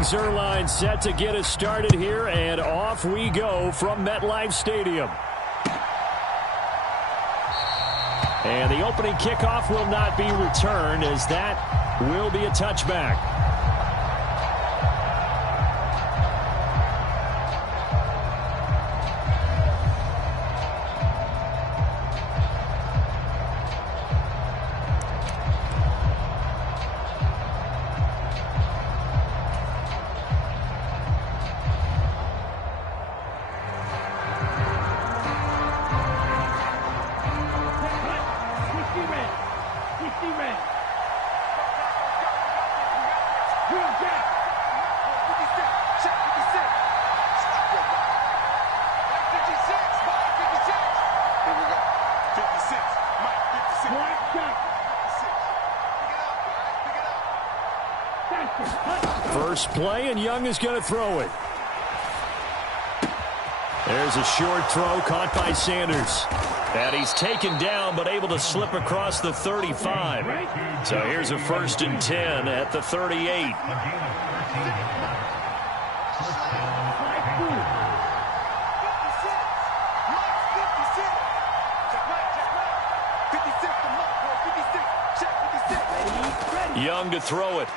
Zerline set to get us started here, and off we go from MetLife Stadium. And the opening kickoff will not be returned, as that will be a touchback. First play, and Young is going to throw it. There's a short throw caught by Sanders. And he's taken down, but able to slip across the 35. So here's a 1st and 10 at the 38. Young to throw it.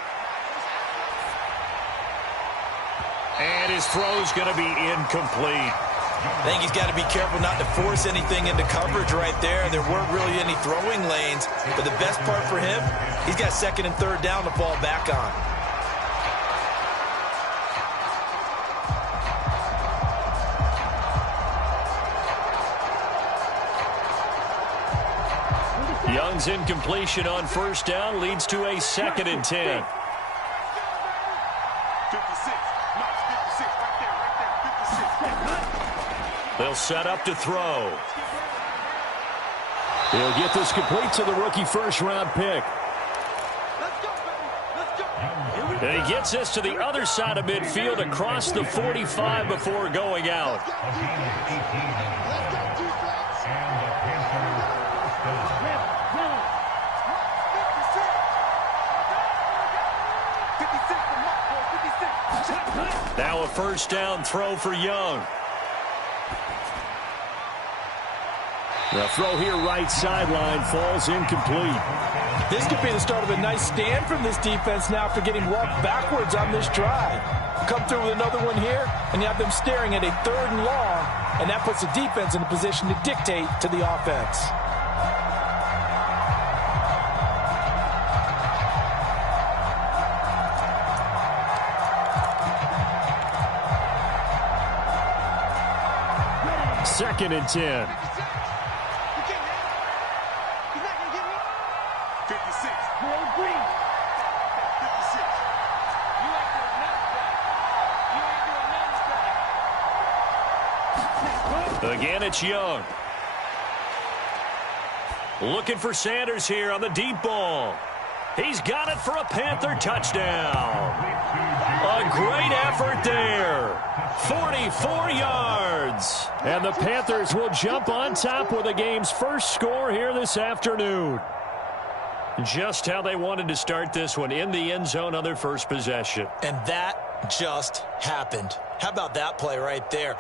And his throw's going to be incomplete. I think he's got to be careful not to force anything into coverage right there. There weren't really any throwing lanes. But the best part for him, he's got 2nd and 3rd down to fall back on. Young's incompletion on 1st down leads to a 2nd and 10. They'll set up to throw. He'll get this complete to the rookie 1st-round pick. And he gets this to the other side of midfield across the 45 before going out. Now a 1st down throw for Young. The throw here right sideline falls incomplete. This could be the start of a nice stand from this defense now after getting walked backwards on this drive. Come through with another one here, and you have them staring at a 3rd and long, and that puts the defense in a position to dictate to the offense. Second and 10. Again, it's Young. Looking for Sanders here on the deep ball. He's got it for a Panther touchdown. A great effort there. 44 yards. And the Panthers will jump on top with the game's first score here this afternoon. Just how they wanted to start this one, in the end zone on their first possession. And that just happened. How about that play right there?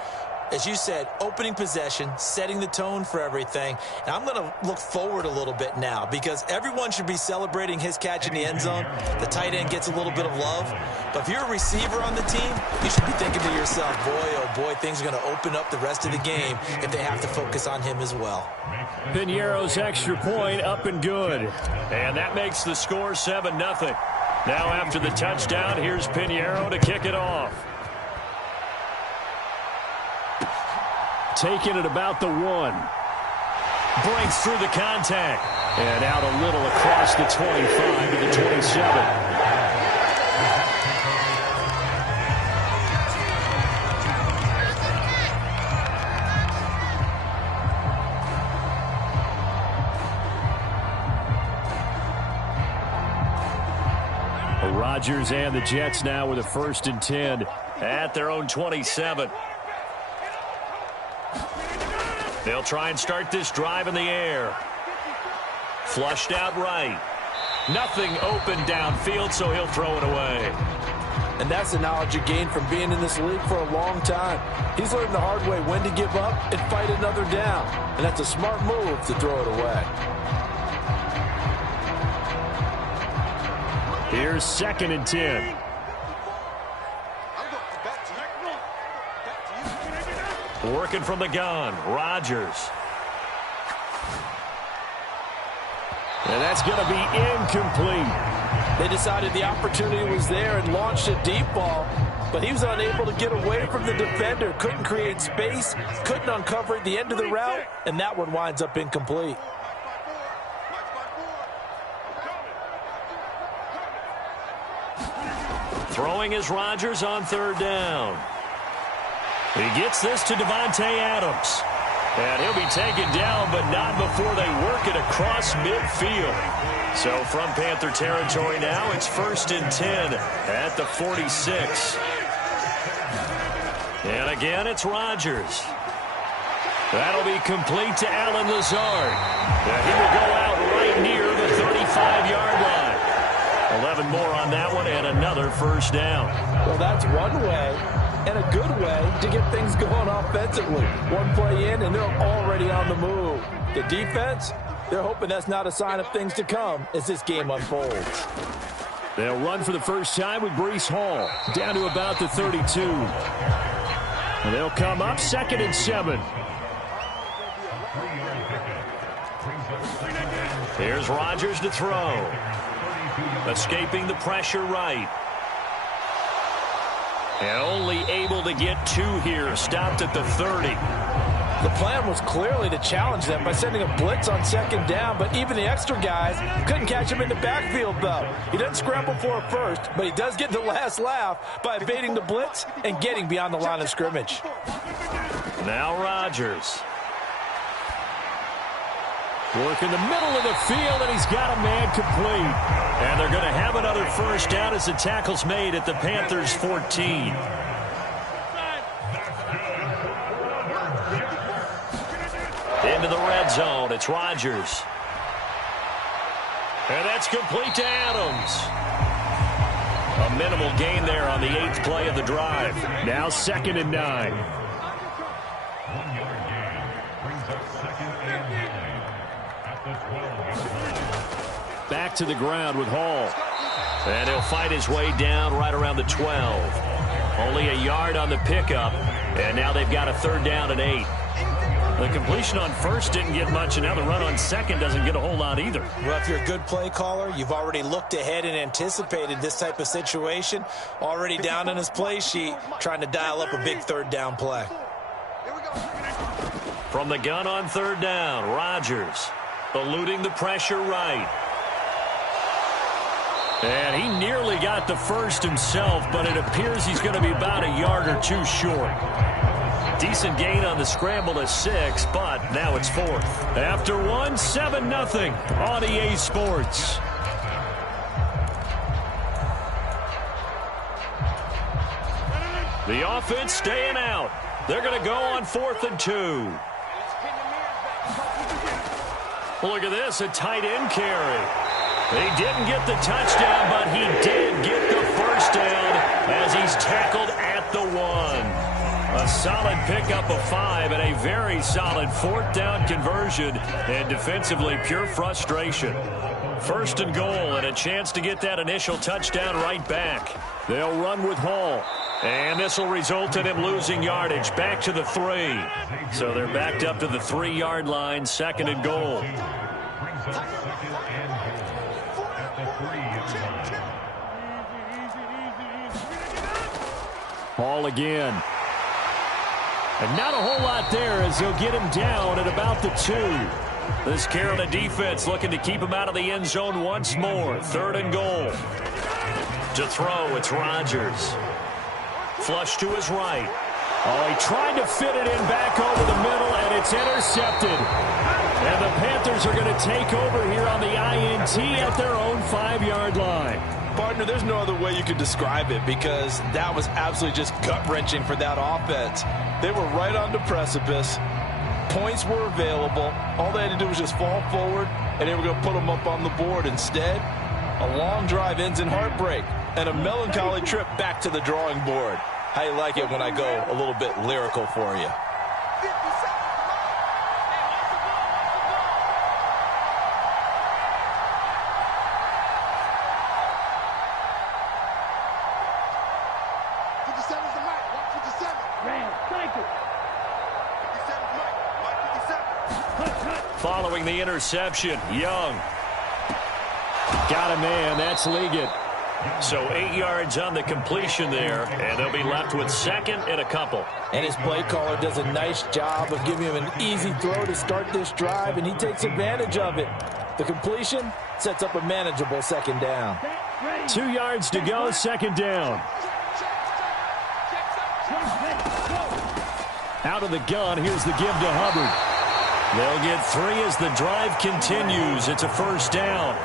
As you said, opening possession, setting the tone for everything. And I'm going to look forward a little bit now because everyone should be celebrating his catch in the end zone. The tight end gets a little bit of love. But if you're a receiver on the team, you should be thinking to yourself, boy, oh boy, things are going to open up the rest of the game if they have to focus on him as well. Piñeiro's extra point up and good. And that makes the score 7-0. Now after the touchdown, here's Piñeiro to kick it off. Taking it about the 1. Breaks through the contact. And out a little across the 25 to the 27. Rodgers and the Jets now with a 1st and 10 at their own 27. They'll try and start this drive in the air. Flushed out right. Nothing open downfield, so he'll throw it away. And that's the knowledge you gain from being in this league for a long time. He's learned the hard way when to give up and fight another down. And that's a smart move to throw it away. Here's 2nd and 10. Working from the gun, Rodgers. And that's going to be incomplete. They decided the opportunity was there and launched a deep ball, but he was unable to get away from the defender, couldn't create space, couldn't uncover at the end of the route, and that one winds up incomplete. Throwing is Rodgers on 3rd down. He gets this to Davante Adams. And he'll be taken down, but not before they work it across midfield. So from Panther territory now, it's 1st and 10 at the 46. And again, it's Rodgers. That'll be complete to Allen Lazard. And he will go out right near the 35-yard line. 11 more on that one and another 1st down. Well, that's one way and a good way to get things going offensively. One play in and they're already on the move. The defense, they're hoping that's not a sign of things to come as this game unfolds. They'll run for the first time with Breece Hall down to about the 32. And they'll come up 2nd and 7. Here's Rodgers to throw. Escaping the pressure right. And only able to get 2 here. Stopped at the 30. The plan was clearly to challenge them by sending a blitz on 2nd down, but even the extra guys couldn't catch him in the backfield, though. He doesn't scramble for it first, but he does get the last laugh by evading the blitz and getting beyond the line of scrimmage. Now Rodgers. Work in the middle of the field, and he's got a man complete. And they're going to have another 1st down as the tackle's made at the Panthers' 14. Into the red zone, it's Rodgers. And that's complete to Adams. A minimal gain there on the 8th play of the drive. Now 2nd and 9. Back to the ground with Hall. And he'll fight his way down right around the 12. Only a yard on the pickup. And now they've got a 3rd down and 8. The completion on 1st didn't get much, and now the run on 2nd doesn't get a whole lot either. Well, if you're a good play caller, you've already looked ahead and anticipated this type of situation. Already down on his play sheet, trying to dial up a big 3rd down play. From the gun on 3rd down, Rodgers eluding the pressure right. And he nearly got the 1st himself, but it appears he's going to be about a yard or 2 short. Decent gain on the scramble to 6, but now it's 4th. After 1, 7-0 on EA Sports. The offense staying out. They're going to go on 4th and 2. Look at this, a tight end carry. He didn't get the touchdown, but he did get the 1st down as he's tackled at the 1. A solid pickup of 5 and a very solid 4th down conversion, and defensively pure frustration. 1st and goal and a chance to get that initial touchdown right back. They'll run with Hall. And this will result in him losing yardage back to the 3. So they're backed up to the 3-yard line, 2nd and goal. Hall again. And not a whole lot there as he'll get him down at about the 2. This Carolina defense looking to keep him out of the end zone once more. 3rd and goal. To throw, it's Rodgers. Flush to his right. Oh, he tried to fit it in back over the middle, and it's intercepted. And the Panthers are going to take over here on the INT at their own 5-yard line. Partner, there's no other way you could describe it because that was absolutely just gut-wrenching for that offense. They were right on the precipice. Points were available. All they had to do was just fall forward, and they were going to put them up on the board. Instead, a long drive ends in heartbreak. and a melancholy trip back to the drawing board. How you like it when I go a little bit lyrical for you? Following the interception, Young. Got a man, that's Liggett. So 8 yards on the completion there, and they'll be left with second and a couple. And his play caller does a nice job of giving him an easy throw to start this drive, and he takes advantage of it. The completion sets up a manageable second down. 2 yards to go, second down. Out of the gun, here's the give to Hubbard. They'll get 3 as the drive continues. It's a first down.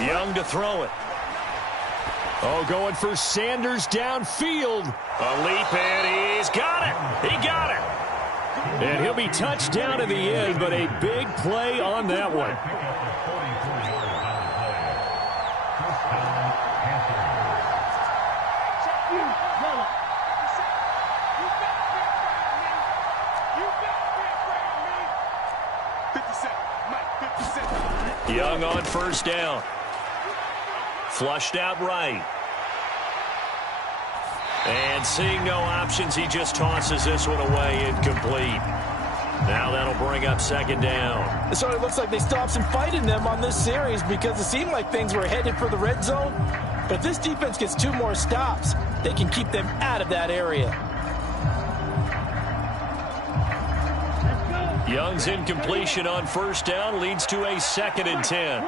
Young to throw it. Oh, going for Sanders downfield. A leap, and he's got it. He got it. And he'll be touched down in the end, but a big play on that one. Young on first down. Flushed out right. And seeing no options, he just tosses this one away incomplete. Now that'll bring up second down. It sort of looks like they still have some fight in them on this series because it seemed like things were headed for the red zone. But if this defense gets 2 more stops, they can keep them out of that area. Young's incompletion on first down leads to a 2nd and 10.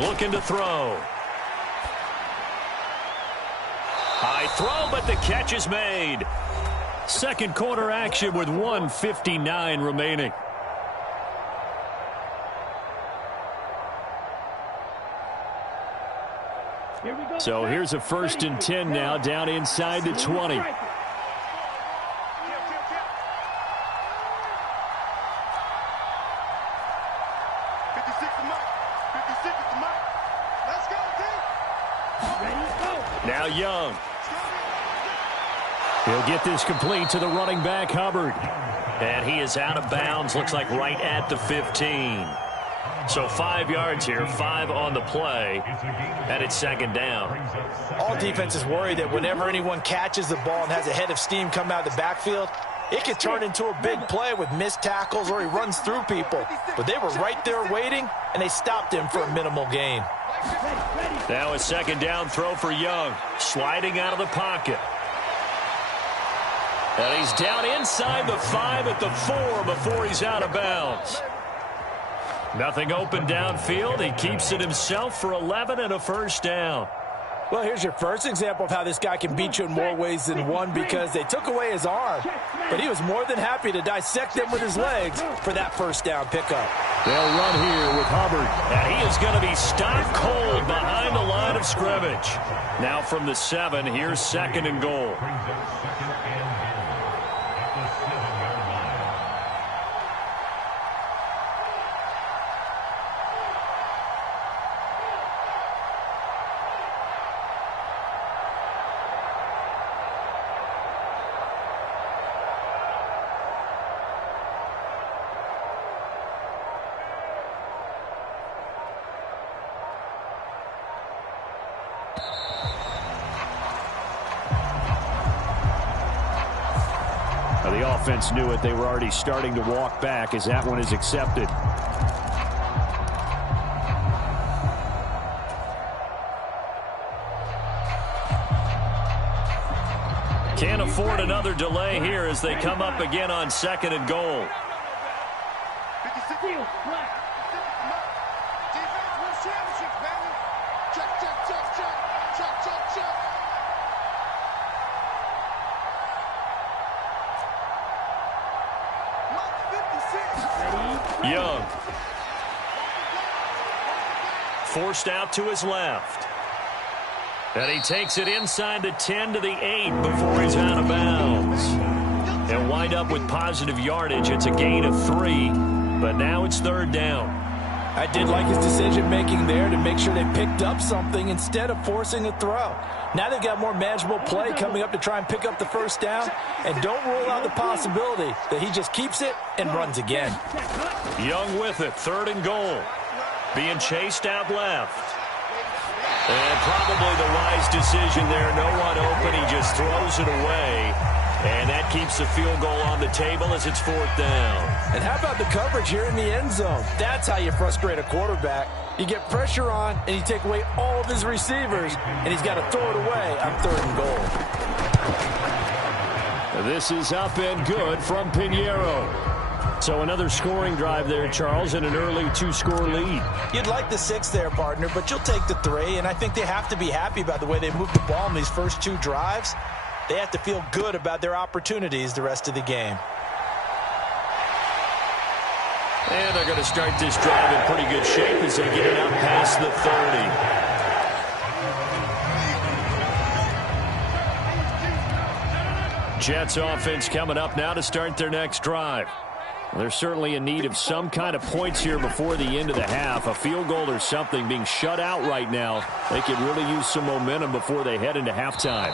Looking to throw. High throw, but the catch is made. Second quarter action with 1:59 remaining. So here's a 1st and 10 now, down inside the 20. Now Young. He'll get this complete to the running back, Hubbard. And he is out of bounds, looks like right at the 15. So 5 yards here, 5 on the play, and it's second down. All defenses worry that whenever anyone catches the ball and has a head of steam come out of the backfield, it can turn into a big play with missed tackles or he runs through people. But they were right there waiting, and they stopped him for a minimal gain. Now a second down throw for Young, sliding out of the pocket. And he's down inside the 5 at the 4 before he's out of bounds. Nothing open downfield. He keeps it himself for 11 and a first down. Well, here's your first example of how this guy can beat you in more ways than one because they took away his arm. But he was more than happy to dissect them with his legs for that first down pickup. They'll run here with Hubbard. And he is going to be stopped cold behind the line of scrimmage. Now from the 7, here's 2nd and goal. The offense knew it. They were already starting to walk back as that one is accepted. Can't afford another delay here as they come up again on 2nd and goal. Young. Forced out to his left. And he takes it inside the 10 to the 8 before he's out of bounds. They'll wind up with positive yardage. It's a gain of 3, but now it's third down. I did like his decision-making there to make sure they picked up something instead of forcing a throw. Now they've got more manageable play coming up to try and pick up the first down, and don't rule out the possibility that he just keeps it and runs again. Young with it, third and goal. Being chased out left. And probably the wise decision there. No one open. He just throws it away. And that keeps the field goal on the table as it's fourth down. And how about the coverage here in the end zone? That's how you frustrate a quarterback. You get pressure on, and you take away all of his receivers, and he's got to throw it away on third and goal. This is up and good from Pinheiro. So another scoring drive there, Charles, and an early 2-score lead. You'd like the 6 there, partner, but you'll take the 3, and I think they have to be happy about the way they moved the ball in these first 2 drives. They have to feel good about their opportunities the rest of the game. And they're going to start this drive in pretty good shape as they get it out past the 30. Jets offense coming up now to start their next drive. They're certainly in need of some kind of points here before the end of the half. A field goal or something, being shut out right now. They could really use some momentum before they head into halftime.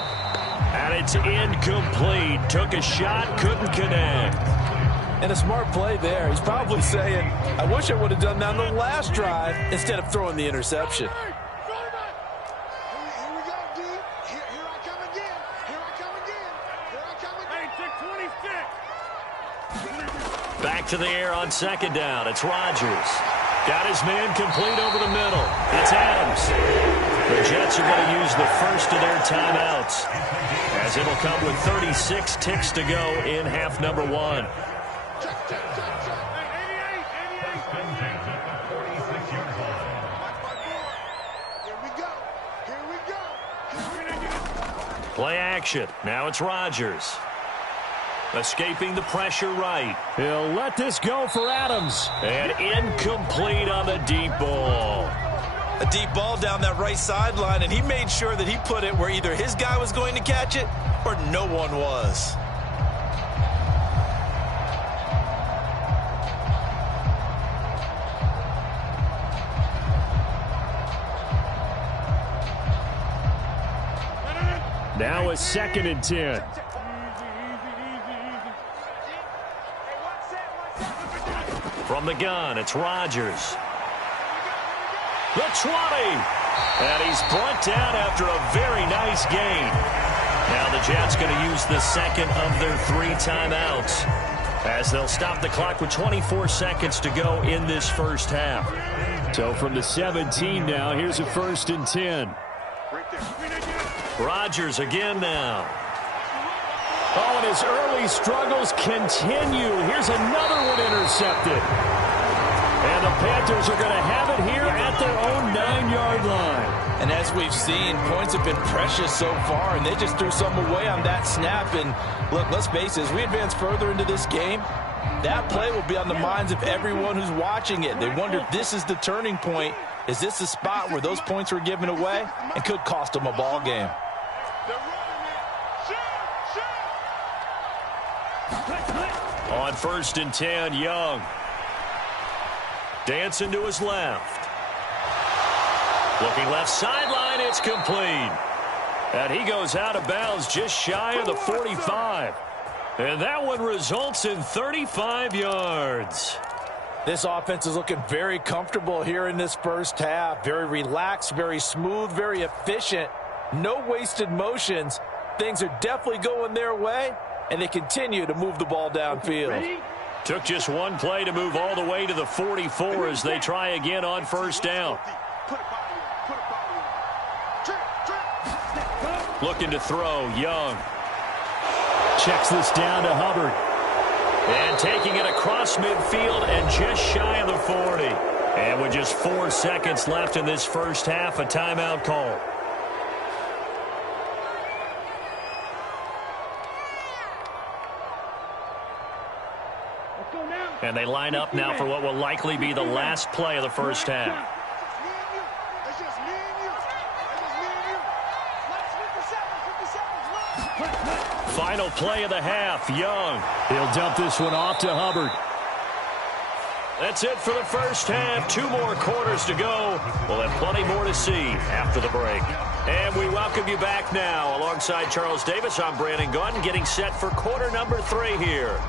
And it's incomplete. Took a shot, couldn't connect. And a smart play there. He's probably saying, I wish I would have done that on the last drive instead of throwing the interception. Back to the air on second down. It's Rodgers. Got his man complete over the middle. It's Adams. The Jets are going to use the first of their timeouts, as it'll come with 36 ticks to go in half number 1. Play action. Now it's Rodgers. Escaping the pressure right. He'll let this go for Adams. And incomplete on the deep ball. A deep ball down that right sideline, and he made sure that he put it where either his guy was going to catch it or no one was. Now a 2nd and 10. From the gun, it's Rodgers. The 20. And he's brought down after a very nice gain. Now the Jets going to use the second of their 3 timeouts, as they'll stop the clock with 24 seconds to go in this first half. So from the 17 now, here's a 1st and 10. Rodgers again now. Oh, and his early struggles continue. Here's another one intercepted. And the Panthers are going to have it here at their own 9-yard line. And as we've seen, points have been precious so far, and they just threw some away on that snap. And look, let's face it, as we advance further into this game, that play will be on the minds of everyone who's watching it. They wonder if this is the turning point. Is this the spot where those points were given away and could cost them a ball game? On 1st and 10, Young. Dancing to his left. Looking left sideline, it's complete. And he goes out of bounds just shy of the 45. And that one results in 35 yards. This offense is looking very comfortable here in this first half. Very relaxed, very smooth, very efficient. No wasted motions. Things are definitely going their way, and they continue to move the ball downfield. Took just one play to move all the way to the 44 as they try again on 1st down. Looking to throw, Young. Checks this down to Hubbard. And taking it across midfield and just shy of the 40. And with just 4 seconds left in this first half, a timeout call. And they line up now for what will likely be the last play of the first half. Final play of the half, Young. He'll dump this one off to Hubbard. That's it for the first half. 2 more quarters to go. We'll have plenty more to see after the break. And we welcome you back now. Alongside Charles Davis, I'm Brandon Gaudin, getting set for quarter number 3 here.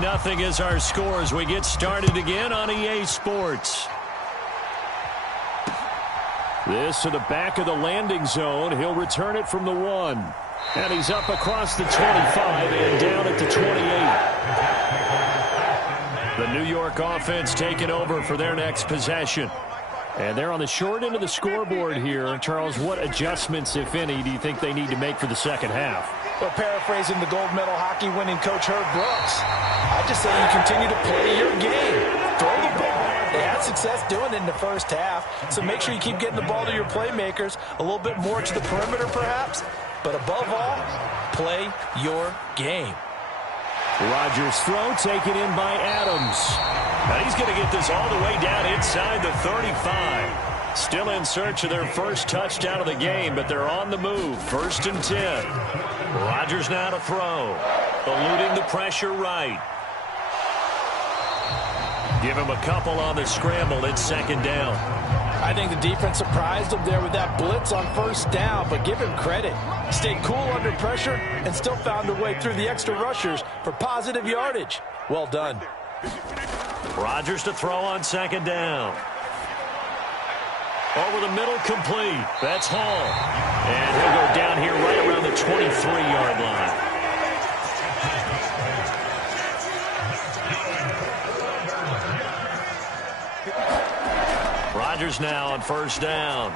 Nothing is our score as we get started again on EA Sports. This to the back of the landing zone. He'll return it from the 1. And he's up across the 25 and down at the 28. The New York offense taking over for their next possession. And they're on the short end of the scoreboard here. Charles, what adjustments, if any, do you think they need to make for the second half? Well, paraphrasing the gold medal hockey winning coach Herb Brooks, I just say you continue to play your game. Throw the ball. They had success doing it in the first half, so make sure you keep getting the ball to your playmakers, a little bit more to the perimeter perhaps, but above all, play your game. Rodgers' throw taken in by Adams. Now he's going to get this all the way down inside the 35. Still in search of their first touchdown of the game, but they're on the move. 1st and 10. Rodgers now to throw. Eluding the pressure right. Give him a couple on the scramble. It's 2nd down. I think the defense surprised him there with that blitz on 1st down, but give him credit. Stayed cool under pressure and still found a way through the extra rushers for positive yardage. Well done. Rodgers to throw on 2nd down. Over the middle, complete. That's Hall. And he'll go down here right around the 23-yard line. Rodgers now on 1st down.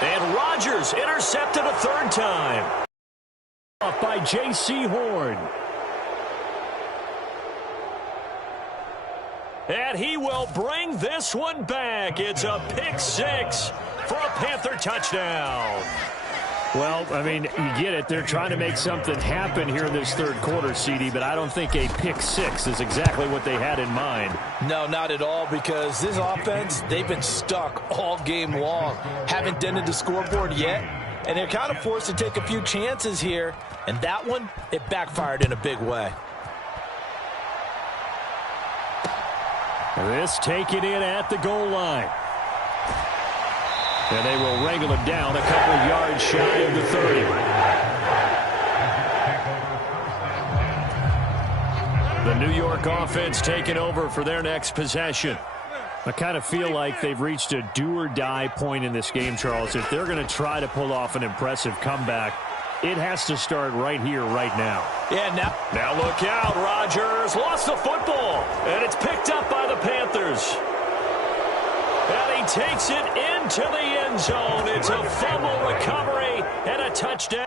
And Rodgers intercepted a 3rd time. Off by J.C. Horn. And he will bring this one back. It's a pick 6 for a Panther touchdown. Well, I mean, you get it. They're trying to make something happen here in this 3rd quarter, CD, but I don't think a pick 6 is exactly what they had in mind. No, not at all, because this offense, they've been stuck all game long. Haven't dented the scoreboard yet, and they're kind of forced to take a few chances here, and that one, it backfired in a big way. This taken in at the goal line. And they will wrangle him down a couple yards shy of the 30. The New York offense taking over for their next possession. I kind of feel like they've reached a do-or-die point in this game, Charles. If they're going to try to pull off an impressive comeback, it has to start right here, right now. Yeah, now look out. Rodgers lost the football, and it's picked up by the Panthers. And he takes it into the end zone. It's a fumble recovery and a touchdown.